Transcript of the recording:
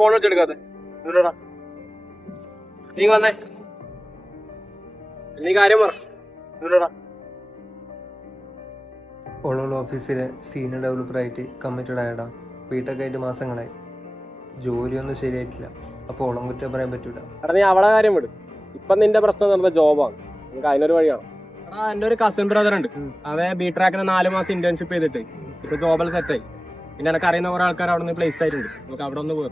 Phone വെച്ചെടുക്കാതെ നീ വന്നേ നീ കാര്യം പറ. ഓളോൾ ഓഫീസിലെ സീനിയർ ഡെവലപ്പറായിട്ട് കമ്മിറ്റഡ് ആയടാ. വീട്ടൊക്കെ ആയിട്ട് മാസങ്ങളായി. ജോലിയൊന്നും ശരിയായിട്ടില്ല. അപ്പോൾ ഓളം കുറ്റം പറയാൻ പറ്റൂല. എടാ നീ അവളെ കാര്യം വിടും. ഇപ്പൊ നിന്റെ പ്രശ്നം നടന്ന ജോബാണ്. നമുക്ക് അതിനൊരു വഴിയാണ്. എടാ എന്റെ ഒരു കസിൻ ബ്രദർ ഉണ്ട്. അവൻ ബി ട്രാക്കിന് 4 മാസം ഇന്റേൺഷിപ്പ് ചെയ്തിട്ട് ഇപ്പൊ ജോബിൽ സെറ്റായി. പിന്നെ എനിക്ക് അറിയുന്ന കുറെ ആൾക്കാർ അവിടെ നിന്ന് പ്ലേസ്ഡ് ആയിട്ടുണ്ട്. നമുക്ക് അവിടെ ഒന്ന് പോയി